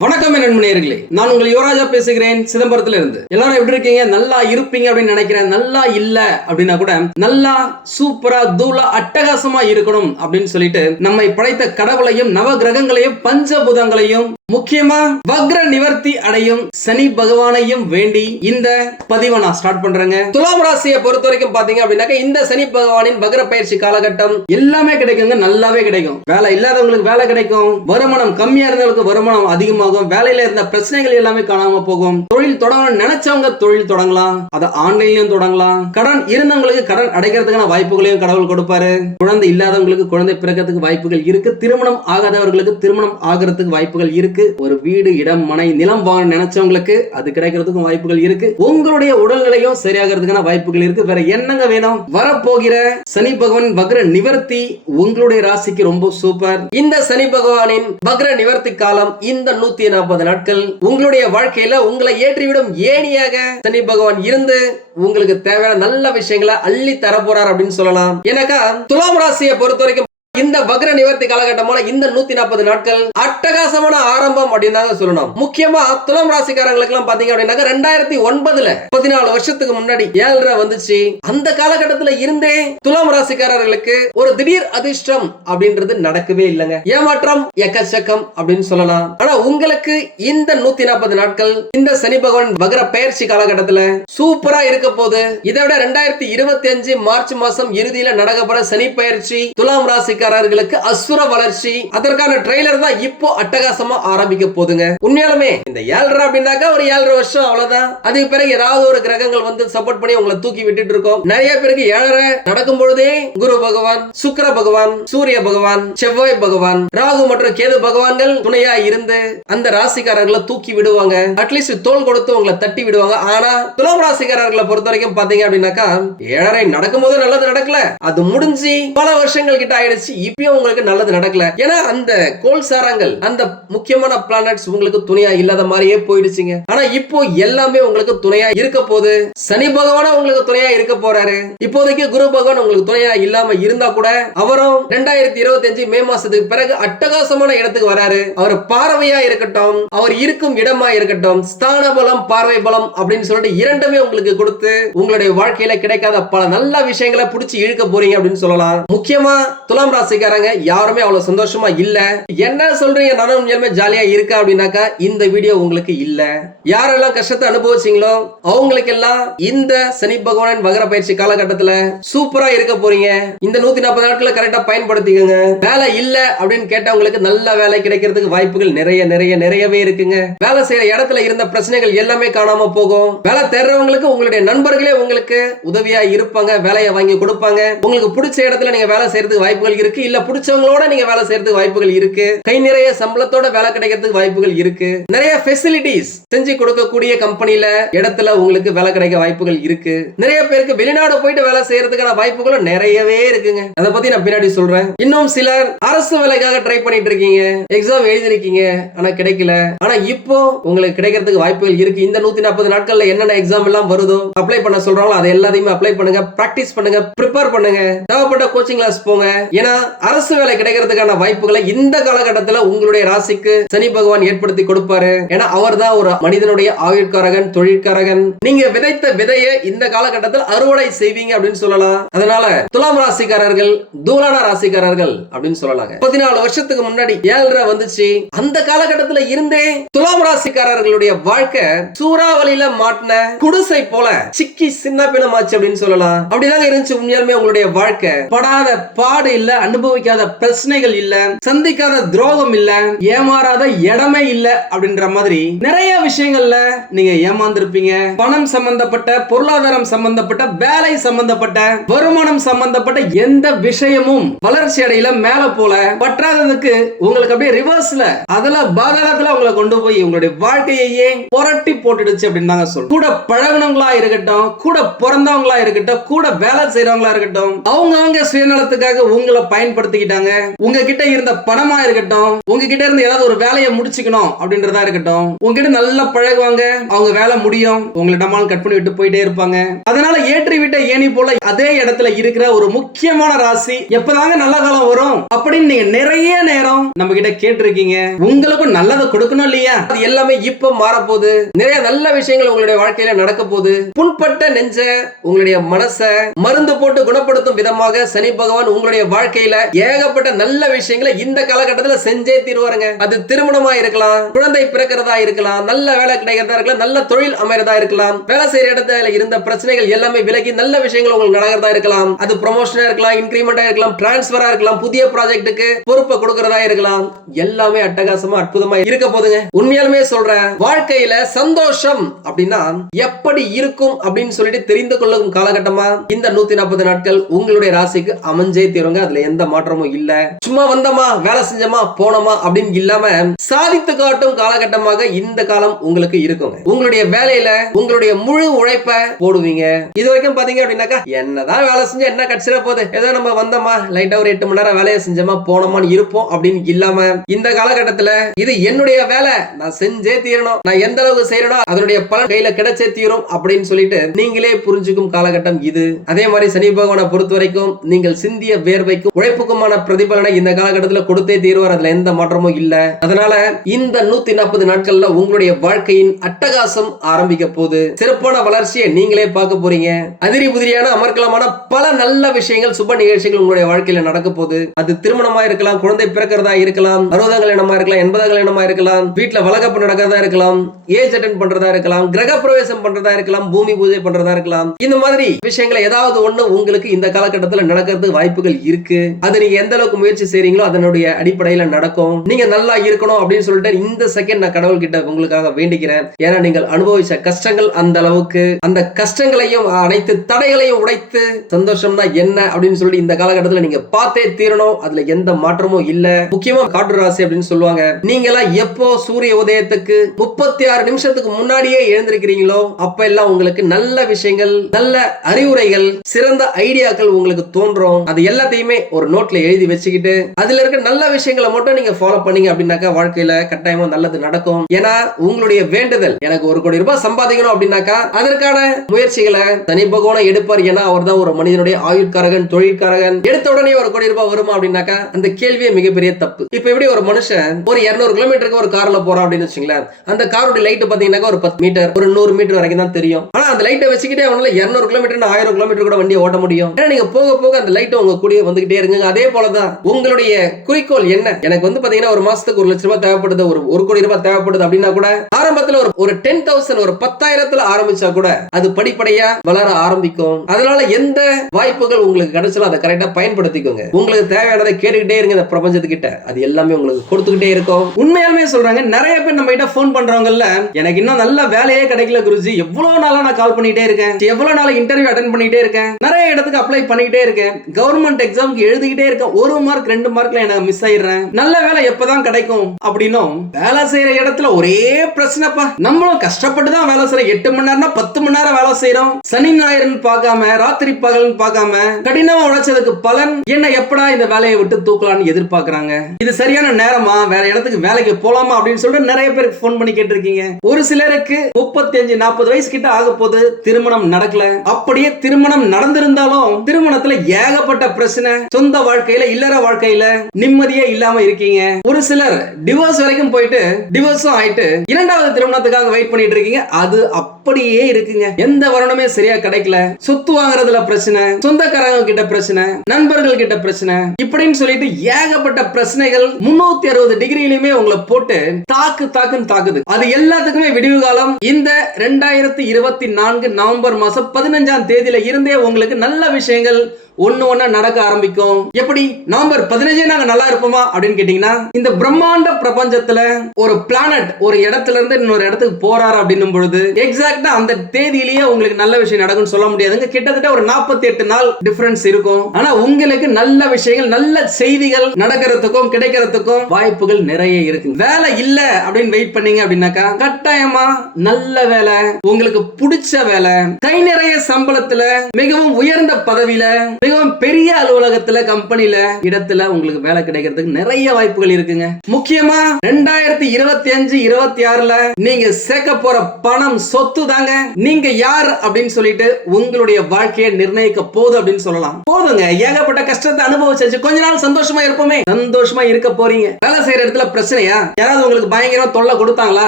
வணக்கம் என் நண்பனேர்களே நான் உங்கள் யுவராஜா பேசுகிறேன் சிதம்பரத்துல இருந்து எல்லாரும் எப்படி இருக்கீங்க? நல்லா இருப்பீங்க அப்படின்னு நினைக்கிறேன். நல்லா இல்ல அப்படின்னா கூட நல்லா சூப்பரா தூளா அட்டகாசமா இருக்கணும் அப்படின்னு சொல்லிட்டு நம்மை படைத்த கடவுளையும் நவ கிரகங்களையும் பஞ்சபூதங்களையும் முக்கியமா வக்ர நிவர்த்தி அடையும் சனி பகவானையும் வேண்டி இந்த பதிவை நான் ஸ்டார்ட் பண்றேங்க. துலாம் ராசியை பொறுத்த வரைக்கும் பாத்தீங்க அப்படின்னாக்க இந்த சனி பகவானின் வக்ர பயிற்சி காலகட்டம் எல்லாமே கிடைக்குங்க நல்லாவே கிடைக்கும். வேலை இல்லாதவங்களுக்கு வேலை கிடைக்கும் வருமானம் கம்மியா இருந்தவங்களுக்கு வருமானம் அதிகமாகும் வேலையில இருந்த பிரச்சனைகள் எல்லாமே காணாம போகும். தொழில் தொடங்கணும் நினைச்சவங்க தொழில் தொடங்கலாம். அதை ஆன்லைன்லயும் தொடங்கலாம். கடன் இருந்தவங்களுக்கு கடன் அடைக்கிறதுக்கான வாய்ப்புகளையும் கடவுள் கொடுப்பாரு. குழந்தை இல்லாதவங்களுக்கு குழந்தை பிறக்கிறதுக்கு வாய்ப்புகள் இருக்கு. திருமணம் ஆகாதவர்களுக்கு திருமணம் ஆகிறதுக்கு வாய்ப்புகள் இருக்கு. இருக்கு. ஒரு வீடு இடம் மனை நிலம் வாங்க நினைச்சவங்களுக்கு அது கிடைக்கிறதுக்கும் வாய்ப்புகள் இருக்கு. உங்களுடைய உடல்நிலையும் சரியாகிறதுக்கான வாய்ப்புகள் இருக்கு. வேற என்னங்க வேணும்? வரப்போகிற சனி பகவான் வக்ர நிவர்த்தி உங்களுடைய ராசிக்கு ரொம்ப சூப்பர். இந்த சனி பகவானின் வக்ர நிவர்த்தி காலம் இந்த நூத்தி நாற்பது நாட்கள். உங்களுடைய வாழ்க்கையில உங்களை ஏற்றிவிடும் ஏணியாக சனி பகவான் இருந்து உங்களுக்கு தேவையான நல்ல விஷயங்களை அள்ளி தர போறார் அப்படின்னு சொல்லலாம். எனக்கா துலாம் ராசியை பொறுத்த வரைக்கும் இந்த வக்ர நிவர்த்தி காலகட்டமான இந்த நூத்தி நாற்பது நாட்கள் அட்டகாசமான ஆரம்பம் அப்படின்னு தாங்க சொல்லணும். முக்கியமா துலாம் ராசிக்காரங்களுக்கு எல்லாம் பாத்தீங்க அப்படின்னாக்க ரெண்டாயிரத்தி ஒன்பதுல பதினாலு வருஷத்துக்கு முன்னாடி ஏழரை வந்துச்சு. அந்த காலகட்டத்துல இருந்தே துலாம் ராசிக்காரர்களுக்கு ஒரு திடீர் அதிர்ஷ்டம் அப்படின்றது நடக்கவே இல்லைங்க. ஏமாற்றம் எக்கச்சக்கம் அப்படின்னு சொல்லலாம். ஆனா உங்களுக்கு இந்த நூத்தி நாற்பது நாட்கள் இந்த சனி பகவான் வக்ர பயிற்சி காலகட்டத்துல சூப்பரா இருக்க போது இதை விட ரெண்டாயிரத்தி இருபத்தி அஞ்சு மார்ச் மாசம் இறுதியில நடக்கப்பட சனி பயிற்சி துலாம் ராசிக்காரர்களுக்கு அசுர வளர்ச்சி. அதற்கான ட்ரெய்லர் தான் இப்போ அட்டகாசமா ஆரம்பிக்க போதுங்க உண்மையாலுமே இந்த ஏழரை அப்படின்னாக்கா ஒரு ஏழரை வருஷம் அவ்வளவுதான். அதுக்கு பிறகு ஏதாவது ஒரு கிரகங்கள் வந்து சப்போர்ட் பண்ணி உங்களை தூக்கி விட்டுட்டு இருக்கோம். நிறைய பேருக்கு ஏழரை நடக்கும் பொழுதே குரு பகவான் சுக்கர பகவான் சூரிய பகவான் செவ்வாய் பகவான் ராகு மற்றும் கேது பகவான்கள் துணையா இருந்து அந்த ராசிக்காரர்களை தூக்கி விடுவாங்க. அட்லீஸ்ட் தோல் கொடுத்து உங்களை தட்டி விடுவாங்க. ஆனா துலாம் ராசிக்காரர்களை பொறுத்த வரைக்கும் பாத்தீங்க அப்படின்னாக்கா ஏழரை நடக்கும் போது நல்லது நடக்கல. அது முடிஞ்சு பல வருஷங்கள் கிட்ட ஆயிடுச்சு. இப்பயும் உங்களுக்கு நல்லது நடக்கல. ஏன்னா அந்த கோல் சாரங்கள் அந்த முக்கியமான பிளானட்ஸ் உங்களுக்கு துணையா இல்லாத மாதிரியே போயிடுச்சுங்க. ஆனா இப்போ எல்லாமே உங்களுக்கு துணையா இருக்க போது சனி பகவானா உங்களுக்கு துணையா இருக்க போறாரு. இப்போதைக்கு குரு பகவான் உங்களுக்கு துணையா இல்லாம இருந்தா கூட அவரும் ரெண்டாயிரத்தி இருபத்தி அஞ்சு மே மாசத்துக்கு பிறகு அட்டகாசமான இடத்துக்கு வராரு. அவர் பார்வையா இருக்கட்டும் அவர் இருக்கும் இடமா இருக்கட்டும் ஸ்தான பலம் பார்வை பலம் அப்படின்னு சொல்லிட்டு இரண்டுமே உங்களுக்கு கொடுத்து உங்களுடைய வாழ்க்கையில கிடைக்காத பல நல்ல விஷயங்களை புடிச்சு இழுக்க போறீங்க அப்படின்னு சொல்லலாம். முக்கியமா துலாம் ராசிக்காரங்க யாருமே அவ்வளவு சந்தோஷமா இல்ல. என்ன சொல்றீங்க? நானும் உண்மையாலுமே ஜாலியா இருக்கா அப்படின்னாக்கா இந்த வீடியோ உங்களுக்கு இல்ல. யாரெல்லாம் கஷ்டத்தை அனுபவிச்சீங்களோ அவங்களுக்கு எல்லாம் இந்த சனி பகவானின் வகர பயிற்சி காலகட்டத்துல சூப்பரா இருக்க போறீங்க. இந்த நூத்தி நாற்பது நாட்களை கரெக்டா பயன்படுத்திக்கோங்க. வேலை இல்ல அப்படின்னு கேட்டவங்களுக்கு நல்ல வேலை கிடைக்கிறதுக்கு வாய்ப்புகள் நிறைய நிறைய நிறையவே இருக்குங்க. வேலை செய்யற இடத்துல இருந்த பிரச்சனைகள் எல்லாமே காணாம போகும். வேலை தேடுறவங்களுக்கு உங்களுடைய நண்பர்களே உங்களுக்கு உதவியா இருப்பாங்க வேலையை வாங்கி கொடுப்பாங்க. உங்களுக்கு பிடிச்ச இடத்துல நீங்க வேலை செய்யறதுக்கு வாய்ப்புகள் இருக்கு இல்ல பிடிச்சவங்களோட நீங்க வேலை செய்யறதுக்கு வாய்ப்புகள் இருக்கு. கை நிறைய சம்பளத்தோட வேலை கிடைக்கிறதுக்கு வாய்ப்புகள் இருக்கு. நிறைய ஃபெசிலிட்டிஸ் செஞ்சு கொடுக்கக்கூடிய கம்பெனில இடத்துல உங்களுக்கு வேலை கிடைக்க வாய்ப்புகள் இருக்கு. நிறைய பேருக்கு வெளிநாடு போயிட்டு வேலை செய்யறதுக்கான வாய்ப்புகளும் நிறையவே இருக்குங்க. அதை பத்தி நான் பின்னாடி சொல்றேன். இன்னும் சிலர் அரசு வேலைக்காக ட்ரை பண்ணிட்டு இருக்கீங்க. எக்ஸாம் எழுதிருக்கீங்க ஆனா கிடைக்கல. ஆனா இப்போ உங்களுக்கு கிடைக்கிறதுக்கு வாய்ப்புகள் இருக்கு. இந்த நூத்தி நாற்பது நாட்கள்ல என்னென்ன எக்ஸாம் எல்லாம் வருதோ அப்ளை பண்ண சொல்றாங்களோ அதை எல்லாத்தையுமே அப்ளை பண்ணுங்க பிராக்டிஸ் பண்ணுங்க ப்ரிப்பேர் பண்ணுங்க. தேவைப்பட்ட கோச்சிங் கிளாஸ் போங்க. ஏன்னா அரசு வேலை கிடைக்கிறதுக்கான வாய்ப்புகளை இந்த காலகட்டத்தில் உங்களுடைய ராசிக்கு சனி பகவான் ஏற்படுத்தி கொடுப்பாரு. ஏன்னா அவர் தான் ஒரு மனிதனுடைய ஆயுட்காரகன் தொழிற்காரகன். நீங்க விதைத்த விதையை இந்த காலகட்டத்தில் அறுவடை செய்வீங்க அப்படின்னு சொல்லலாம். அதனால துலாம் ராசிக்காரர்கள் தூலான ராசிக்காரர்கள் அப்படின்னு சொல்லலாங்க. பதினாலு வருஷத்துக்கு முன்னாடி ஏழரை வந்துச்சு. அந்த காலகட்டத்தில் இருந்தே துலாம் ராசிக்காரர்களுடைய வாழ்க்கை சூறாவளியில மாட்டின குடிசை போல சிக்கி சின்ன பிணமாச்சு அப்படின்னு சொல்லலாம். அப்படிதாங்க இருந்துச்சு உண்மையாலுமே உங்களுடைய வாழ்க்கை. படாத பாடு இல்ல அனுபவிக்காத பிரச்சனைகள் இல்ல சந்திக்காத துரோகம் இல்ல ஏமாறாத இடமே இல்ல அப்படின்ற மாதிரி நிறைய விஷயங்கள்ல நீங்க ஏமாந்துருப்பீங்க. பணம் சம்பந்தப்பட்ட பொருளாதாரம் சம்பந்தப்பட்ட வேலை சம்பந்தப்பட்ட வருமானம் சம்பந்தப்பட்ட எந்த விஷயமும் வளர்ச்சி அடையில மேல போல பற்றாததுக்கு உங்களுக்கு அப்படியே ரிவர்ஸ்ல அதுல பாதாளத்துல உங்களை கொண்டு போய் உங்களுடைய வாழ்க்கையையே புரட்டி போட்டுடுச்சு அப்படின்னு தாங்க சொல்றோம். கூட பழகுனவங்களா இருக்கட்டும் கூட பிறந்தவங்களா இருக்கட்டும் கூட வேலை செய்யறவங்களா இருக்கட்டும் அவங்க அவங்க சுயநலத்துக்காக உங்களை பயன்படுத்திக்கிட்டாங்க. உங்ககிட்ட இருந்த பணமா இருக்கட்டும் உங்ககிட்ட இருந்து ஏதாவது ஒரு வேலையை முடிச்சுக்கணும் அப்படின்றதா இருக்கட்டும் உங்ககிட்ட நல்லா பழகுவாங்க அவங்க வேலை முடியும் உங்களை டமால் கட் பண்ணி விட்டு போயிட்டே இருப்பாங்க. அதனால ஏற்றி விட்ட ஏணி போல அதே இடத்துல இருக்கிற ஒரு முக்கியமான ராசி எப்பதாங்க நல்ல காலம் வரும் அப்படின்னு நீங்க நிறைய நேரம் நம்ம கிட்ட கேட்டிருக்கீங்க. உங்களுக்கும் நல்லதை கொடுக்கணும் இல்லையா? அது எல்லாமே இப்ப மாறப்போகுது. நிறைய நல்ல விஷயங்கள் உங்களுடைய வாழ்க்கையில நடக்க போகுது புண்பட்ட நெஞ்ச உங்களுடைய மனச மருந்து போட்டு குணப்படுத்தும் விதமாக சனி பகவான் உங்களுடைய வாழ்க்கையில ஏகப்பட்ட நல்ல விஷயங்களை இந்த காலகட்டத்துல செஞ்சே தீருவாருங்க. அது திருமணமா இருக்கலாம் குழந்தை பிறக்கிறதா இருக்கலாம் நல்ல வேலை கிடைக்கிறதா இருக்கலாம் நல்ல தொழில் அமைறதா இருக்கலாம். வேலை செய்யற இடத்துல இருந்த பிரச்சனைகள் எல்லாமே விலகி நல்ல விஷயங்கள் உங்களுக்கு நடக்கிறதா இருக்கலாம். அது ப்ரொமோஷனா இருக்கலாம் இன்கிரிமெண்டா இருக்கலாம் டிரான்ஸ்பரா இருக்கலாம் புதிய ப்ராஜெக்ட்டுக்கு பொறுப்பை கொடுக்கறதா இருக்கலாம். எல்லாமே அட்டகாசமா அற்புதமா இருக்க போதுங்க உண்மையாலுமே சொல்றேன் வாழ்க்கையில சந்தோஷம் அப்படின்னா எப்படி இருக்கும் அப்படின்னு சொல்லிட்டு தெரிந்து கொள்ளும் காலகட்டமா இந்த நூத்தி நாற்பது நாட்கள் உங்களுடைய ராசிக்கு அமைஞ்சே தீருங்க. அதுல எந்த எந்த மாற்றமும் இல்ல. சும்மா வந்தமா வேலை செஞ்சமா போனோமா அப்படின்னு இல்லாம சாதித்து காட்டும் காலகட்டமாக இந்த காலம் உங்களுக்கு இருக்குங்க. உங்களுடைய வேலையில உங்களுடைய முழு உழைப்ப போடுவீங்க. இது வரைக்கும் பாத்தீங்க அப்படின்னாக்கா என்னதான் வேலை செஞ்சு என்ன கட்சிட போகுது? ஏதோ நம்ம வந்தோமா லைட்டா ஒரு எட்டு மணி நேரம் வேலையை செஞ்சோமா போனோமான்னு இருப்போம் அப்படின்னு இல்லாம இந்த காலகட்டத்துல இது என்னுடைய வேலை நான் செஞ்சே தீரணும். நான் எந்த அளவுக்கு செய்யறனோ அதனுடைய பலன் கையில கிடைச்சே தீரும் அப்படின்னு சொல்லிட்டு நீங்களே புரிஞ்சுக்கும் காலகட்டம் இது. அதே மாதிரி சனி பகவானை பொறுத்த வரைக்கும் நீங்கள் சிந்திய வேர்வைக்கும் உழைப்புக்குமான பிரதிபலனை இந்த காலகட்டத்துல கொடுத்தே தீர்வார். அதுல எந்த மாற்றமும் இல்ல. அதனால இந்த நூத்தி நாற்பது நாட்கள்ல உங்களுடைய வாழ்க்கையின் அட்டகாசம் ஆரம்பிக்க போகுது. சிறப்பான வளர்ச்சியை நீங்களே பார்க்க போறீங்க. அதிரி புதிரியான அமர்க்கலமான பல நல்ல விஷயங்கள் சுப நிகழ்ச்சிகள் உங்களுடைய வாழ்க்கையில நடக்க போகுது. அது திருமணமா இருக்கலாம் குழந்தை பிறக்கிறதா இருக்கலாம் அறுபதாம் இனமா இருக்கலாம் எண்பதாம் இனமா இருக்கலாம் வீட்டுல வழக்கப்பு நடக்கிறதா இருக்கலாம் ஏஜ் அட்டன் பண்றதா இருக்கலாம் கிரக பிரவேசம் பண்றதா இருக்கலாம் பூமி பூஜை பண்றதா இருக்கலாம். இந்த மாதிரி விஷயங்களை ஏதாவது ஒண்ணு உங்களுக்கு இந்த காலகட்டத்தில் நடக்கிறதுக்கு வாய்ப்புகள் இருக்கு. அதை நீங்க எந்த அளவுக்கு முயற்சி செய்றீங்களோ அதனுடைய அடிப்படையில நடக்கும். நீங்க நல்லா இருக்கணும் அப்படின்னு சொல்லிட்டு இந்த செகண்ட் நான் கடவுள் கிட்ட உங்களுக்காக வேண்டிக்கிறேன். ஏன்னா நீங்கள் அனுபவிச்ச கஷ்டங்கள் அந்த அளவுக்கு. அந்த கஷ்டங்களையும் அனைத்து தடைகளையும் உடைத்து சந்தோஷம்னா என்ன அப்படின்னு சொல்லி இந்த காலகட்டத்துல நீங்க பார்த்தே தீரணும். அதுல எந்த மாற்றமும் இல்ல. முக்கியமா காற்று ராசி அப்படின்னு சொல்லுவாங்க. நீங்க எல்லாம் எப்போ சூரிய உதயத்துக்கு முப்பத்தி ஆறு நிமிஷத்துக்கு முன்னாடியே எழுந்திருக்கிறீங்களோ அப்ப எல்லாம் உங்களுக்கு நல்ல விஷயங்கள் நல்ல அறிவுரைகள் சிறந்த ஐடியாக்கள் உங்களுக்கு தோன்றும். அது எல்லாத்தையுமே ஒரு நோட்ல எழுதி வச்சுக்கிட்டு அதுல இருக்க நல்ல விஷயங்களை மட்டும் நீங்க ஃபாலோ பண்ணீங்க அப்படின்னாக்கா வாழ்க்கையில கட்டாயமா நல்லது நடக்கும். ஏன்னா உங்களுடைய வேண்டுதல் எனக்கு ஒரு கோடி ரூபாய் சம்பாதிக்கணும் அப்படின்னாக்கா அதற்கான முயற்சிகளை தனி பகவான எடுப்பார். ஏன்னா அவர் தான் ஒரு மனிதனுடைய ஆயுட்காரகன் தொழிற்காரகன் எடுத்த உடனே ஒரு கோடி ரூபாய் வருமா அப்படின்னாக்கா அந்த கேள்வியே மிகப்பெரிய தப்பு. இப்போ எப்படி ஒரு மனுஷன் ஒரு 200 கிலோமீட்டருக்கு ஒரு காரில் போறான் அப்படின்னு வச்சுங்களேன் அந்த காரோட லைட் பார்த்தீங்கன்னாக்கா ஒரு பத்து மீட்டர் ஒரு நூறு மீட்டர் வரைக்கும் தான் தெரியும். ஆனால் அந்த லைட்டை வச்சுக்கிட்டே அவனால 200 கிலோமீட்டர் ஆயிரம் கிலோமீட்டர் கூட வண்டியை ஓட்ட முடியும். ஏன்னா நீங்க போக போக அந்த லைட்டை உங்க கூட வந்துகிட்டே இருங்க அதே போலதான் உங்களுடைய குறிக்கோள் என்ன? எனக்கு வந்து பாத்தீங்கன்னா ஒரு மாசத்துக்கு ஒரு லட்ச ரூபாய் தேவைப்படுது ஒரு ஒரு கோடி ரூபாய் தேவைப்படுது அப்படின்னா கூட ஆரம்பத்துல ஒரு ஒரு டென் தௌசண்ட் ஒரு பத்தாயிரத்துல ஆரம்பிச்சா கூட அது படிப்படியா வளர ஆரம்பிக்கும். அதனால எந்த வாய்ப்புகள் உங்களுக்கு கிடைச்சாலும் அதை கரெக்டா பயன்படுத்திக்கோங்க. உங்களுக்கு தேவையானதை கேட்டுக்கிட்டே இருங்க இந்த பிரபஞ்சத்துக்கிட்ட. அது எல்லாமே உங்களுக்கு கொடுத்துக்கிட்டே இருக்கும். உண்மையாலுமே சொல்றாங்க நிறைய பேர் நம்ம கிட்ட ஃபோன் பண்றவங்கல்ல எனக்கு இன்னும் நல்ல வேலையே கிடைக்கல குருஜி. எவ்வளவு நாளா நான் கால் பண்ணிட்டே இருக்கேன். எவ்வளவு நாள் இன்டர்வியூ அட்டன் பண்ணிட்டே இருக்கேன். நிறைய இடத்துக்கு அப்ளை பண்ணிக்கிட்டே இருக்கேன். கவர்மெண்ட் எக்ஸாம்க்கு எழுதிக்கிட்டே இருக்கேன் ஒரு மார்க் ரெண்டு மார்க்ல எனக்கு மிஸ் ஆயிடுறேன். நல்ல வேலை எப்பதான் கிடைக்கும்? அப்படின்னும். வேலை செய்யற இடத்துல ஒரே பிரச்சனைப்பா. நம்மளும் கஷ்டப்பட்டு தான் வேலை செய்யறோம். எட்டு மணி நேரம்னா பத்து மணி நேரம் வேலை செய்யறோம். சனி ஞாயிறுன்னு பார்க்காம ராத்திரி பகல்னு பார்க்காம கடினமா உழைச்சதுக்கு பலன். என்ன எப்படா இந்த வேலையை விட்டு தூக்கலாம்னு எதிர்பார்க்கறாங்க? இது சரியான நேரமா? வேற இடத்துக்கு வேலைக்கு போலாமா? அப்படின்னு சொல்லிட்டு நிறைய பேருக்கு ஃபோன் பண்ணி கேட்டிருக்கீங்க. ஒரு சிலருக்கு முப்பத்தி அஞ்சு நாற்பது வயசு கிட்ட ஆக போது திருமணம் நடக்கல. அப்படியே திருமணம் நடந்திருந்தாலும் திருமணத்துல ஏகப்பட்ட பிரச்சனை. சொந்த வாழ்க்கையில இல்லற வாழ்க்கையில நிம்மதியே இல்லாம இருக்கீங்க. ஒரு சிலர் டிவோர்ஸ் வரைக்கும் போயிட்டு டிவோர்ஸும் ஆயிட்டு இரண்டாவது திருமணத்துக்காக வெயிட் பண்ணிட்டு இருக்கீங்க. அது அப்படியே இருக்குங்க. எந்த வருணமே சரியா கிடைக்கல. சொத்து வாங்குறதுல பிரச்சனை சொந்தக்காரங்க கிட்ட பிரச்சனை நண்பர்கள் கிட்ட பிரச்சனை இப்படின்னு சொல்லிட்டு ஏகப்பட்ட பிரச்சனைகள் முன்னூத்தி அறுபது டிகிரியிலுமே உங்களை போட்டு தாக்கு தாக்குன்னு தாக்குது. அது எல்லாத்துக்குமே விடிவு காலம். இந்த ரெண்டாயிரத்தி இருபத்தி நான்கு நவம்பர் மாசம் பதினஞ்சாம் தேதியில இருந்தே உங்களுக்கு நல்ல விஷயங்கள் ஒன்னு ஒண்ணா நடக்க ஆரம்பிக்கும். எப்படி? நவம்பர் பதினஞ்சே நாங்க நல்லா இருப்போமா? அப்படின்னு கேட்டீங்கன்னா இந்த பிரம்மாண்ட பிரபஞ்சத்துல ஒரு பிளானட் ஒரு இடத்துல இருந்து இன்னொரு இடத்துக்கு போறாரு அப்படின்னும் பொழுது எக்ஸாக்டா அந்த தேதியிலேயே உங்களுக்கு நல்ல விஷயம் நடக்கும்னு சொல்ல முடியாதுங்க. கிட்டத்தட்ட ஒரு நாற்பத்தி எட்டு நாள் டிஃபரன்ஸ் இருக்கும். ஆனா உங்களுக்கு நல்ல விஷயங்கள் நல்ல செய்திகள் நடக்கிறதுக்கும் கிடைக்கிறதுக்கும் வாய்ப்புகள் நிறைய இருக்கு. வேலை இல்ல அப்படின்னு வெயிட் பண்ணீங்க அப்படின்னாக்கா கட்டாயமா நல்ல வேலை உங்களுக்கு பிடிச்ச வேலை கை நிறைய சம்பளத்துல மிகவும் உயர்ந்த பதவியில மிகவும் பெரிய அலுவலகத்துல கம்பெனில இடத்துல உங்களுக்கு வேலை கிடைக்கிறதுக்கு நிறைய வாய்ப்புகள் இருக்குங்க. முக்கியமா ரெண்டாயிரத்தி இருபத்தி அஞ்சு இருபத்தி ஆறுல நீங்க சேர்க்க போற பணம் சொத்து தாங்க நீங்க யார் அப்படின்னு சொல்லிட்டு உங்களுடைய வாழ்க்கையை நிர்ணயிக்க போகுது அப்படின்னு சொல்லலாம். போதுங்க. ஏகப்பட்ட கஷ்டத்தை அனுபவிச்சாச்சு. கொஞ்ச நாள் சந்தோஷமா இருப்போமே. சந்தோஷமா இருக்க போறீங்க. வேலை செய்யற இடத்துல பிரச்சனையா? யாராவது உங்களுக்கு பயங்கரமா தொல்லை கொடுத்தாங்களா?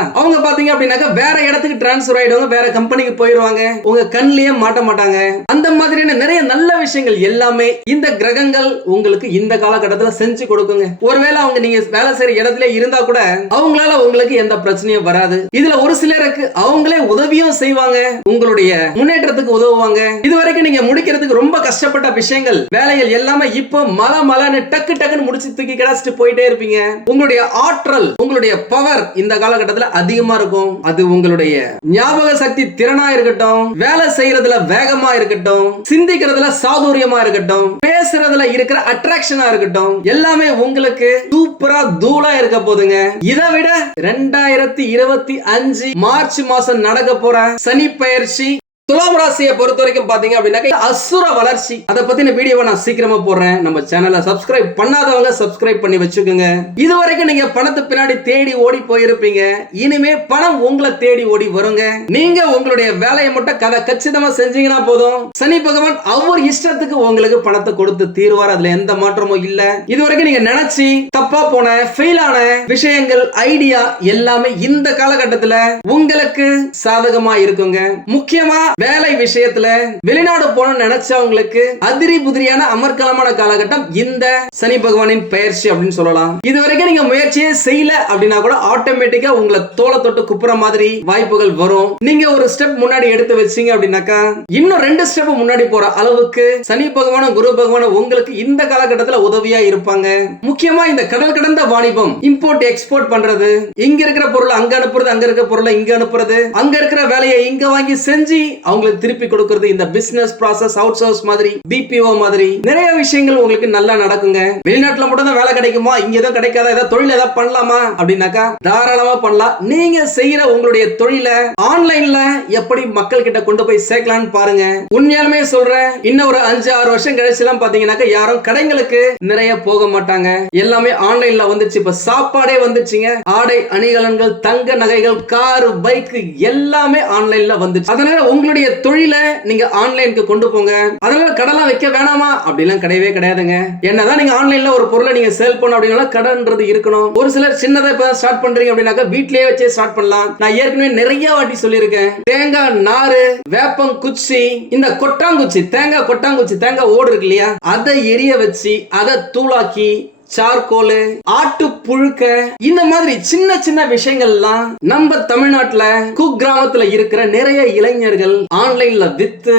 அவங்க பாத்தீங்க அப்படின்னாக்கா வேற இடத்துக்கு டிரான்ஸ்பர் ஆயிடுவாங்க. வேற கம்பெனிக்கு போயிருவாங்க. உங்க கண்லயே மாட்ட மாட்டாங்க. அந்த மாதிரியான நிறைய நல்ல விஷயங்கள் எல்லாமே இந்த கிரகங்கள் உங்களுக்கு இந்த காலகட்டத்துல செஞ்சு கொடுக்குங்க. ஒருவேளை அவங்க நீங்க வேலை செய்யற இடத்துல இருந்தா கூட அவங்களால உங்களுக்கு எந்த பிரச்சனையும் வராது. இதுல ஒரு சிலருக்கு அவங்களே உதவியும் செய்வாங்க உங்களுடைய முன்னேற்றத்துக்கு உதவுவாங்க. இதுவரைக்கும் நீங்க முடிக்கிறதுக்கு ரொம்ப கஷ்டப்பட்ட விஷயங்கள் வேலைகள் எல்லாமே இப்போ மல மலன்னு டக்கு டக்குன்னு முடிச்சு தூக்கி கிடாச்சிட்டு போயிட்டே இருப்பீங்க. உங்களுடைய ஆற்றல் உங்களுடைய பவர் இந்த காலகட்டத்துல அதிகமா இருக்கும். அது உங்களுடைய ஞாபக சக்தி திறனா இருக்கட்டும் வேலை செய்யறதுல வேகமா இருக்கட்டும் சிந்திக்கிறதுல சாதுரியம் இருக்கட்டும் பேசுறதுல இருக்கிற அட்ராக்ஷனா இருக்கட்டும் எல்லாமே உங்களுக்கு சூப்பரா தூளா இருக்க போதுங்க. இதை விட ரெண்டாயிரத்தி இருபத்தி அஞ்சு மார்ச் மாசம் நடக்க போற சனி பயிற்சி துலாம் ராசியை பொறுத்த வரைக்கும் பாத்தீங்க அப்படின்னா அசுர வளர்ச்சி. அதை பத்தின வீடியோவை நான் சீக்கிரமா போடுறேன். நம்ம சேனலை சப்ஸ்கிரைப் பண்ணாதவங்க சப்ஸ்கிரைப் பண்ணி வச்சுக்கோங்க. இது வரைக்கும் நீங்க பணத்தை பின்னாடி தேடி ஓடி போயிருப்பீங்க. இனிமே பணம் உங்களை தேடி ஓடி வருங்க. நீங்க உங்களுடைய வேலையை மட்டும் கதை கச்சிதமா செஞ்சீங்கன்னா போதும். சனி பகவான் அவர் இஷ்டத்துக்கு உங்களுக்கு பணத்தை கொடுத்து தீர்வார். அதுல எந்த மாற்றமும் இல்ல. இது வரைக்கும் நீங்க நினைச்சு தப்பா போன ஃபெயில் ஆன விஷயங்கள் ஐடியா எல்லாமே இந்த காலகட்டத்துல உங்களுக்கு சாதகமா இருக்குங்க. முக்கியமா வேலை விஷயத்துல வெளிநாடு போகணும்னு நினைச்சவங்களுக்கு அதிரி புதிரியான அமர்க்கலமான காலகட்டம் இந்த சனி பகவானின் பயிற்சி அப்படின்னு சொல்லலாம். இது வரைக்கும் நீங்க முயற்சியே செய்யல அப்படின்னா கூட ஆட்டோமேட்டிக்கா உங்களை தோலை தொட்டு குப்புற மாதிரி வாய்ப்புகள் வரும். நீங்க ஒரு ஸ்டெப் முன்னாடி எடுத்து வச்சீங்க அப்படின்னாக்கா இன்னும் ரெண்டு ஸ்டெப் முன்னாடி போற அளவுக்கு சனி பகவானும் குரு பகவானும் உங்களுக்கு இந்த காலகட்டத்துல உதவியா இருப்பாங்க. முக்கியமா இந்த கடல் கடந்த வாணிபம் இம்போர்ட் எக்ஸ்போர்ட் பண்றது. இங்க இருக்கிற பொருள் அங்க அனுப்புறது அங்க இருக்கிற பொருளை இங்க அனுப்புறது. அங்க இருக்கிற வேலையை இங்க வாங்கி செஞ்சு அவங்களுக்கு திருப்பி கொடுக்கறது இந்த பிசினஸ் ப்ராசஸ் அவுட் சோர்ஸ் மாதிரி பிபிஓ மாதிரி. நிறைய விஷயங்கள் உங்களுக்கு நல்லா நடக்குங்க. வெளிநாட்டுல மட்டும் தான் வேலை கிடைக்குமா? இங்க எதுவும் கிடைக்காத? ஏதாவது தொழில் ஏதாவது பண்ணலாமா? அப்படின்னாக்கா தாராளமா பண்ணலாம். நீங்க செய்யற உங்களுடைய தொழிலை ஆன்லைன்ல எப்படி மக்கள் கிட்ட கொண்டு போய் சேர்க்கலாம்னு பாருங்க. உண்மையாலுமே சொல்றேன் இன்னும் ஒரு அஞ்சு ஆறு வருஷம் கழிச்சு எல்லாம் பாத்தீங்கன்னாக்கா யாரும் கடைங்களுக்கு நிறைய போக மாட்டாங்க. எல்லாமே ஆன்லைன்ல வந்துச்சு. இப்ப சாப்பாடே வந்துச்சுங்க. ஆடை அணிகலன்கள் தங்க நகைகள் கார் பைக் எல்லாமே ஆன்லைன்ல வந்துச்சு. அதனால உங்களுடைய தொழிலை நீங்க ஆன்லைனுக்கு கொண்டு போங்க. அதனால கடலாம் வைக்க வேணாமா? அப்படிலாம் கிடையவே கிடையாதுங்க. என்னதான் நீங்க ஆன்லைன்ல ஒரு பொருளை நீங்க சேல் பண்ண அப்படின்னா கடன்றது இருக்கணும். ஒரு சிலர் சின்னதா இப்ப ஸ்டார்ட் பண்றீங்க அப்படின்னாக்கா வீட்லயே வச்சே ஸ்டார்ட் பண்ணலாம். நான் ஏற்கனவே நிறைய வாட்டி சொல்லியிருக்கேன். தேங்காய் நாறு வேப்பம் குச்சி இந்த கொட்டாங்குச்சி தேங்காய் கொட்டாங்குச்சி தேங்காய் ஓடு இருக்கு இல்லையா? அதை எரிய வச்சு அதை தூளாக்கி சார்கோல் ஆட்டு புழுக்க இந்த மாதிரி சின்ன சின்ன விஷயங்கள்லாம் நம்ம தமிழ்நாட்டுல குக்கிராமத்துல இருக்கிற நிறைய இளைஞர்கள் ஆன்லைன்ல வித்து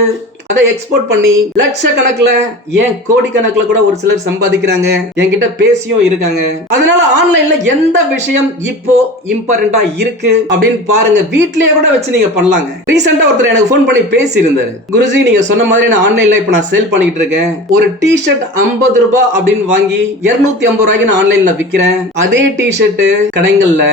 அதை எக்ஸ்போர்ட் பண்ணி லட்ச கணக்குல ஏன் கோடி கணக்குல கூட ஒரு சிலர் சம்பாதிக்கிறாங்க? என்கிட்ட பேசியும் இருக்காங்க. அதனால ஆன்லைன்ல எந்த விஷயம் இப்போ இம்பார்ட்டண்டா இருக்கு அப்படின்னு பாருங்க. வீட்லயே கூட வச்சு நீங்க பண்ணலாங்க. ரீசெண்டா ஒருத்தர் எனக்கு ஃபோன் பண்ணி பேசி இருந்தாரு குருஜி நீங்க சொன்ன மாதிரி நான் ஆன்லைன்ல இப்ப நான் சேல் பண்ணிட்டு இருக்கேன். ஒரு டி ஷர்ட் ஐம்பது ரூபாய் அப்படின்னு வாங்கி இருநூத்தி ஐம்பது ரூபாய்க்கு நான் ஆன்லைன்ல விக்கிறேன். அதே டி ஷர்ட் கடைகள்ல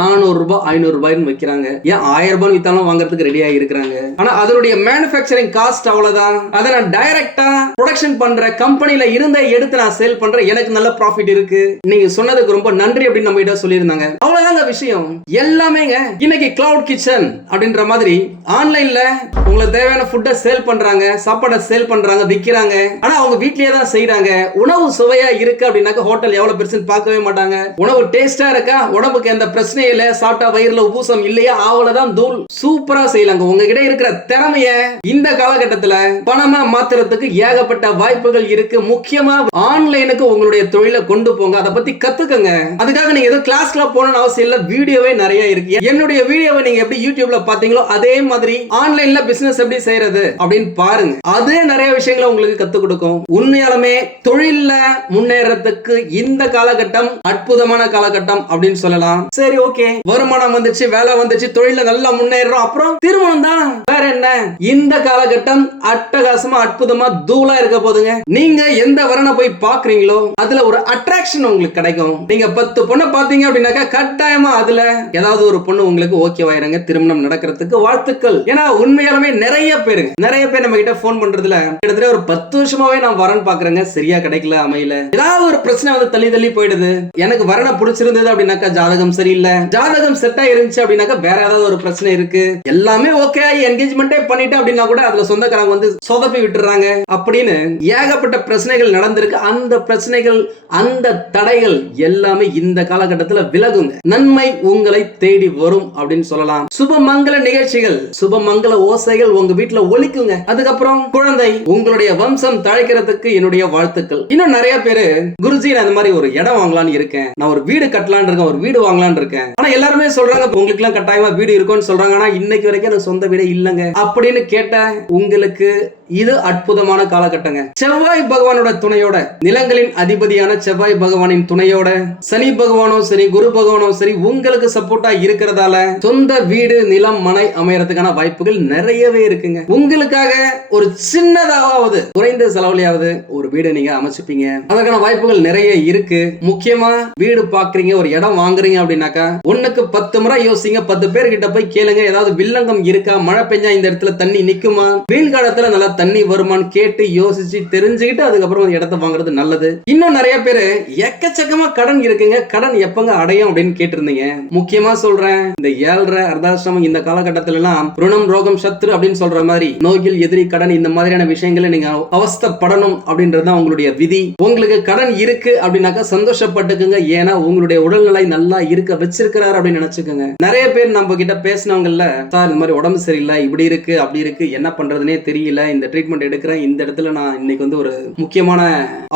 நானூறு ரூபாய் ஐநூறு ரூபாய்னு விக்கிறாங்க. ஏன் ஆயிரம் ரூபாய் வித்தாலும் வாங்குறதுக்கு ரெடியா இருக்கிறாங்க. ஆனா அதனுடைய மேனுஃபேக்சரிங் காஸ்ட் அவ்வளவுதான். அதை நான் டைரக்டா ப்ரொடக்ஷன் பண்ற கம்பெனில இருந்த எடுத்து நான் சேல் பண்றேன் எனக்கு நல்ல ப்ராஃபிட் இருக்கு. நீங்க சொன்னதுக்கு ரொம்ப நன்றி அப்படின்னு நம்ம கிட்ட சொல்லியிருந்தாங்க. அவ்வளவுதாங்க விஷயம். எல்லாமேங்க இன்னைக்கு கிளவுட் கிச்சன் அப்படின்ற மாதிரி ஆன்லைன்ல உங்களுக்கு தேவையான ஃபுட்டை சேல் பண்றாங்க சாப்பாடை சேல் பண்றாங்க விக்கிறாங்க. ஆனா அவங்க வீட்லயே தான் செய்யறாங்க உணவு சுவையா இருக்கு அப்படின்னாக்க ஹோட்டல் எவ்வளவு பெருசுன்னு பார்க்கவே மாட்டாங்க. உணவு டேஸ்டா இருக்கா? உடம்புக்கு எந்த பிரச்சனையும் இல்ல. சாப்பிட்டா வயிறுல உபூசம் இல்லையா? அவ்வளவுதான் தூள். சூப்பரா செய்யலாங்க. உங்ககிட்ட இருக்கிற திறமைய இந்த காலகட்டத்தில் பணமா மாத்துறதுக்கு ஏகப்பட்ட வாய்ப்புகள் இருக்கு. முக்கியமா ஆன்லைனுக்கு உங்களுடைய தொழிலை கொண்டு போங்க. அதை பத்தி கத்துக்கங்க. அதுக்காக நீங்க ஏதோ கிளாஸ்ல போகணும்னு அவசியம் இல்ல. வீடியோவே நிறைய இருக்கு. என்னுடைய வீடியோவை நீங்க எப்படி யூடியூப்ல பாத்தீங்களோ அதே மாதிரி ஆன்லைன்ல பிசினஸ் எப்படி செய்யறது அப்படின்னு பாருங்க. அதே நிறைய விஷயங்களை உங்களுக்கு கத்து கொடுக்கும். உண்மையாலுமே தொழில்ல முன்னேறதுக்கு இந்த காலகட்டம் அற்புதமான காலகட்டம் அப்படின்னு சொல்லலாம். சரி ஓகே வருமானம் வந்துச்சு வேலை வந்துச்சு தொழில நல்லா முன்னேறோம். அப்புறம் திருமணம் தான். வேற என்ன? இந்த காலகட்டம் அட்டகாசமா அற்புதமா தூளா இருக்க போதுங்க. நீங்க எந்த வரனை போய் பாக்குறீங்களோ அதுல ஒரு அட்ராக்ஷன் உங்களுக்கு கிடைக்கும். நீங்க பத்து பொண்ணை பாத்தீங்க அப்படின்னாக்கா கட்டாயமா அதுல ஏதாவது ஒரு பொண்ணு உங்களுக்கு ஓகே திருமணம் நடக்கிறதுக்கு வாழ்த்துக்கள். ஏன்னா உண்மையாலுமே நிறைய பேருங்க. நிறைய பேர் நம்ம கிட்ட போன் பண்றதுல கிட்டத்தட்ட ஒரு பத்து வருஷமாவே நான் வரன் பாக்குறேங்க. சரியா கிடைக்கல அமையல. ஏதாவது ஒரு பிரச்சனை வந்து தள்ளி தள்ளி போயிடுது. எனக்கு வரனை பிடிச்சிருந்தது அப்படின்னாக்கா ஜாதகம் சரியில்லை. ஜாதகம் செட் இருந்துச்சு அப்படின்னாக்கா வேற ஏதாவது ஒரு பிரச்சனை இருக்கு. எல்லாமே ஓகே ஆகி என்கேஜ்மெண்ட்டே பண்ணிட்டு அப்படின்னா கூட அதுல சொந்தக்காரங்க வந்து சொதப்பி விட்டுறாங்க அப்படின்னு ஏகப்பட்ட பிரச்சனைகள் நடந்திருக்கு. அந்த பிரச்சனைகள் அந்த தடைகள் எல்லாமே இந்த காலகட்டத்தில் விலகுங்க. நன்மை உங்களை தேடி வரும் அப்படின்னு சொல்லலாம். சுபமங்கல நிகழ்ச்சிகள் சுபமங்கல ஓசைகள் உங்க வீட்டுல ஒழிக்குங்க அதுக்கப்புறம் குழந்தை உங்களுடைய வம்சம் தழைக்கிறதுக்கு என்னுடைய வாழ்த்துக்கள். இன்னும் நிறைய பேரு குருஜி நான் இந்த மாதிரி ஒரு இடம் வாங்கலாம்னு இருக்கேன். நான் ஒரு வீடு கட்டலான் இருக்கேன் ஒரு வீடு வாங்கலாம்னு இருக்கேன். ஆனா எல்லாருமே சொல்றாங்க உங்களுக்கு எல்லாம் கட்டாயமா வீடு இருக்கும்னு சொல்றாங்க. ஆனா இன்னைக்கு வரைக்கும் எனக்கு சொந்த வீடே இல்லைங்க அப்படின்னு கேட்ட உங்களுக்கு உங்களுக்கு இது அற்புதமான காலகட்டங்க. செவ்வாய் பகவானோட துணையோட நிலங்களின் அதிபதியான செவ்வாய் பகவானின் துணையோட சனி பகவானும் சரி குரு பகவானும் சரி உங்களுக்கு சப்போர்ட்டா இருக்கிறதால சொந்த வீடு நிலம் மனை அமையறதுக்கான வாய்ப்புகள் நிறையவே இருக்குங்க. உங்களுக்காக ஒரு சின்னதாவது குறைந்த செலவுலையாவது ஒரு வீடு நீங்க அமைச்சுப்பீங்க. அதற்கான வாய்ப்புகள் நிறைய இருக்கு. முக்கியமா வீடு பாக்குறீங்க ஒரு இடம் வாங்குறீங்க அப்படின்னாக்கா ஒண்ணுக்கு பத்து முறை யோசிங்க. பத்து பேர் கிட்ட போய் கேளுங்க. ஏதாவது வில்லங்கம் இருக்கா? மழை பெஞ்சா இந்த இடத்துல தண்ணி நிக்குமா? வெயில் காலத்துல நல்லா தண்ணி வருமான்னு கேட்டு யோசிச்சு தெரிஞ்சுக்கிட்டு அதுக்கப்புறம் அந்த இடத்த வாங்குறது நல்லது. இன்னும் நிறைய பேரு எக்கச்சக்கமா கடன் இருக்குங்க. கடன் எப்பங்க அடையும் அப்படின்னு கேட்டிருந்தீங்க. முக்கியமா சொல்றேன் இந்த ஏழரை அர்த்தாசிரமம் இந்த காலகட்டத்துல எல்லாம் ருணம் ரோகம் சத்ரு அப்படின்னு சொல்ற மாதிரி நோய்கள் எதிரி கடன் இந்த மாதிரியான விஷயங்களை நீங்க அவஸ்தப்படணும் அப்படின்றது உங்களுடைய விதி. உங்களுக்கு கடன் இருக்கு அப்படின்னாக்கா சந்தோஷப்பட்டுக்குங்க. ஏன்னா உங்களுடைய உடல்நிலை நல்லா இருக்க வச்சிருக்கிறாரு அப்படின்னு நினைச்சுக்கோங்க. நிறைய பேர் நம்ம கிட்ட பேசினவங்கல்ல சார் இந்த மாதிரி உடம்பு சரியில்லை இப்படி இருக்கு அப்படி இருக்கு என்ன பண்றதுனே தெரியல இந்த ட்ரீட்மெண்ட் எடுக்கிறேன். இந்த இடத்துல நான் இன்னைக்கு வந்து ஒரு முக்கியமான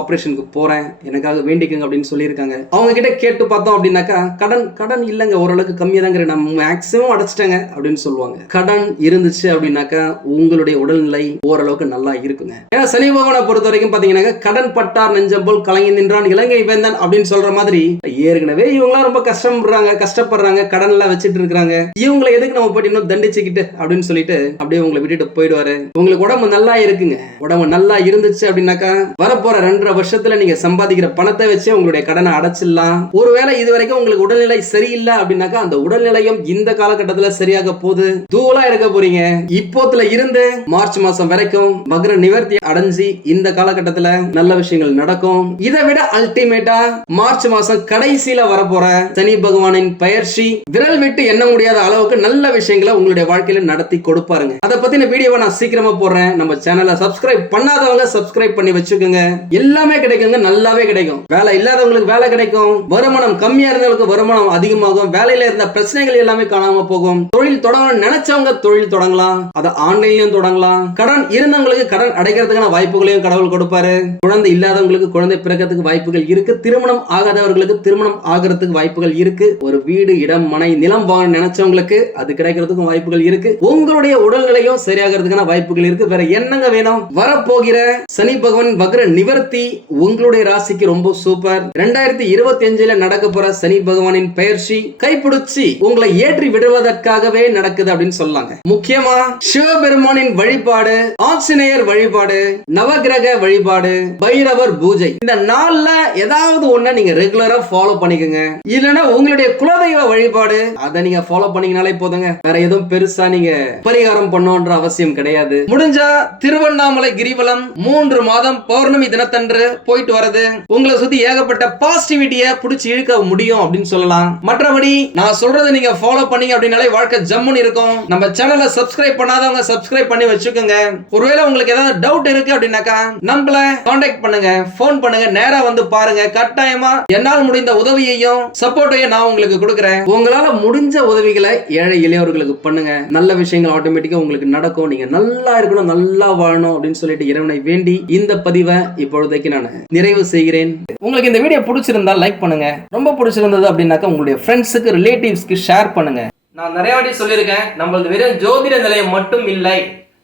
ஆபரேஷனுக்கு போறேன். எனக்காக வேண்டிக்கங்க அப்படின்னு சொல்லியிருக்காங்க. அவங்க கிட்ட கேட்டு பார்த்தோம் அப்படின்னாக்கா கடன் கடன் இல்லைங்க. ஓரளவுக்கு கம்மியாக தாங்க நான் மேக்சிமம் அடைச்சிட்டேங்க அப்படின்னு சொல்லுவாங்க. கடன் இருந்துச்சு அப்படின்னாக்கா உங்களுடைய உடல்நிலை ஓரளவுக்கு நல்லா இருக்குங்க. ஏன்னா சனி பகவானை பொறுத்த வரைக்கும் பாத்தீங்கன்னா கடன் பட்டார் நெஞ்சம் போல் கலங்கி நின்றான். இலங்கை வேந்தன் அப்படின்னு சொல்ற மாதிரி ஏற்கனவே இவங்களாம் ரொம்ப கஷ்டப்படுறாங்க கஷ்டப்படுறாங்க. கடன் எல்லாம் வச்சுட்டு இருக்காங்க இவங்களை எதுக்கு நம்ம போயிட்டு இன்னும் தண்டிச்சுக்கிட்டு அப்படின்னு சொல்லிட்டு அப்படியே உங்களை விட்டுட்டு போயிடுவாரு. உங்களுக்கு உடம்பு நல்லா நல்லா இருக்குங்க. உடம்பு நல்லா இருந்துச்சு அப்படின்னாக்கா வரப்போற ரெண்டரை வருஷத்துல நீங்க சம்பாதிக்கிற பணத்தை வச்சு உங்களுடைய கடனை அடைச்சிடலாம். ஒருவேளை இது வரைக்கும் உங்களுக்கு உடல்நிலை சரியில்லை அப்படின்னாக்கா அந்த உடல்நிலையும் இந்த காலகட்டத்துல சரியாக போகுது. தூவலா இருக்க போறீங்க. இப்போத்துல இருந்து மார்ச் மாசம் வரைக்கும் மகர நிவர்த்தி அடைஞ்சு இந்த காலகட்டத்துல நல்ல விஷயங்கள் நடக்கும். இதை விட அல்டிமேட்டா மார்ச் மாசம் கடைசியில வரப்போற சனி பகவானின் பயிற்சி விரல் விட்டு எண்ண முடியாத அளவுக்கு நல்ல விஷயங்களை உங்களுடைய வாழ்க்கையில நடத்தி கொடுப்பாருங்க. அதை பத்தின வீடியோவை நான் சீக்கிரமா போடுறேன். நம்ம சேனலை சப்ஸ்கிரைப் பண்ணாதவங்க சப்ஸ்கிரைப் பண்ணி வச்சுக்கோங்க. எல்லாமே கிடைக்குங்க நல்லாவே கிடைக்கும். வேலை இல்லாதவங்களுக்கு வேலை கிடைக்கும். வருமானம் கம்மியா இருந்தவங்களுக்கு வருமானம் அதிகமாகும். வேலையில இருந்த பிரச்சனைகள் எல்லாமே காணாம போகும். தொழில் தொடங்கணும் நினைச்சவங்க தொழில் தொடங்கலாம். அதை ஆன்லைன்லயும் தொடங்கலாம். கடன் இருந்தவங்களுக்கு கடன் அடைக்கிறதுக்கான வாய்ப்புகளையும் கடவுள் கொடுப்பாரு. குழந்தை இல்லாதவங்களுக்கு குழந்தை பிறக்கிறதுக்கு வாய்ப்புகள் இருக்கு. திருமணம் ஆகாதவர்களுக்கு திருமணம் ஆகிறதுக்கு வாய்ப்புகள் இருக்கு. ஒரு வீடு இடம் மனை நிலம் வாங்க நினைச்சவங்களுக்கு அது கிடைக்கிறதுக்கும் வாய்ப்புகள் இருக்கு. உங்களுடைய உடல்நிலையும் சரியாகிறதுக்கான வாய்ப்புகள் இருக்கு. வேற என்னங்க வேணும்? வரப்போகிற சனி பகவான் வக்ர நிவர்த்தி உங்களுடைய ராசிக்கு ரொம்ப சூப்பர் ரெண்டாயிரத்தி இருபத்தி அஞ்சுல நடக்க போற சனி பகவானின் பயிற்சி கைப்பிடிச்சு உங்களை ஏற்றி விடுவதற்காகவே நடக்குது அப்படின்னு சொல்லாங்க. முக்கியமா சிவபெருமானின் வழிபாடு ஆஞ்சநேயர் வழிபாடு நவகிரக வழிபாடு பைரவர் பூஜை. இந்த நாள்ல ஏதாவது ஒண்ண நீங்க ரெகுலரா ஃபாலோ பண்ணிக்கோங்க. இல்லைன்னா உங்களுடைய குலதெய்வ வழிபாடு அதை நீங்க ஃபாலோ பண்ணீங்கனாலே போதுங்க. வேற எதுவும் பெருசா நீங்க பரிகாரம் பண்ணோன்ற அவசியம் கிடையாது. முடிஞ்சா திருவண்ணாமலை கிரிவலம் மூன்று மாதம் பௌர்ணமி தினத்தன்று போயிட்டு வரது. உங்களை சுத்தி ஏகப்பட்ட பாசிட்டிவிட்டிய புடிச்சு இழுக்க முடியும் அப்படின்னு சொல்லலாம். மற்றபடி நான் சொல்றதை நீங்க ஃபாலோ பண்ணீங்க அப்படின்னாலே வாழ்க்கை ஜம்முன்னு இருக்கும். நம்ம சேனலை சப்ஸ்கிரைப் பண்ணாதவங்க சப்ஸ்கிரைப் பண்ணி வச்சுக்கோங்க. ஒருவேளை உங்களுக்கு ஏதாவது டவுட் இருக்கு அப்படின்னாக்கா நம்மள காண்டாக்ட் பண்ணுங்க. ஃபோன் பண்ணுங்க. நேரா வந்து பாருங்க. கட்டாயமா என்னால் முடிந்த உதவியையும் சப்போர்ட்டையும் நான் உங்களுக்கு கொடுக்குறேன். உங்களால முடிஞ்ச உதவிகளை ஏழை இளையவர்களுக்கு பண்ணுங்க. நல்ல விஷயங்கள் ஆட்டோமேட்டிக்கா உங்களுக்கு நடக்கும். நீங்க நல்லா இருக்கணும். நல்லா நல்லா வாழணும் அப்படின்னு சொல்லிட்டு இறைவனை வேண்டி இந்த பதிவை இப்பொழுதைக்கு நான் நிறைவு செய்கிறேன். உங்களுக்கு இந்த வீடியோ பிடிச்சிருந்தா லைக் பண்ணுங்க. ரொம்ப பிடிச்சிருந்தது அப்படின்னாக்கா உங்களுடைய ஃப்ரெண்ட்ஸுக்கு ரிலேட்டிவ்ஸ்க்கு ஷேர் பண்ணுங்க. நான் நிறைய வாட்டி சொல்லியிருக்கேன் நம்மளது வெறும் ஜோதிட நிலையம் மட்டும் இல்லை.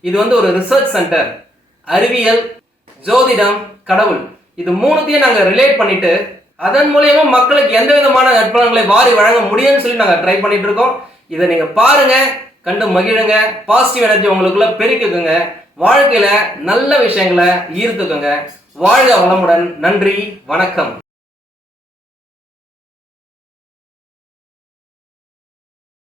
இது வந்து ஒரு ரிசர்ச் சென்டர் அறிவியல் ஜோதிடம் கடவுள். இது மூணுத்தையும் நாங்கள் ரிலேட் பண்ணிட்டு அதன் மூலயமா மக்களுக்கு எந்த விதமான நற்பலன்களை வாரி வழங்க முடியும்னு சொல்லி நாங்கள் ட்ரை பண்ணிட்டு இருக்கோம். இதை நீங்கள் பாருங்க கண்டு மகிழுங்க பாசிட்டிவ் எனர்ஜி உங்களுக்குள்ள பெருக்குக்குங்க வாழ்க்கையில் நல்ல விஷயங்களை ஈர்த்துக்கோங்க. வாழ்க வளமுடன். நன்றி. வணக்கம்.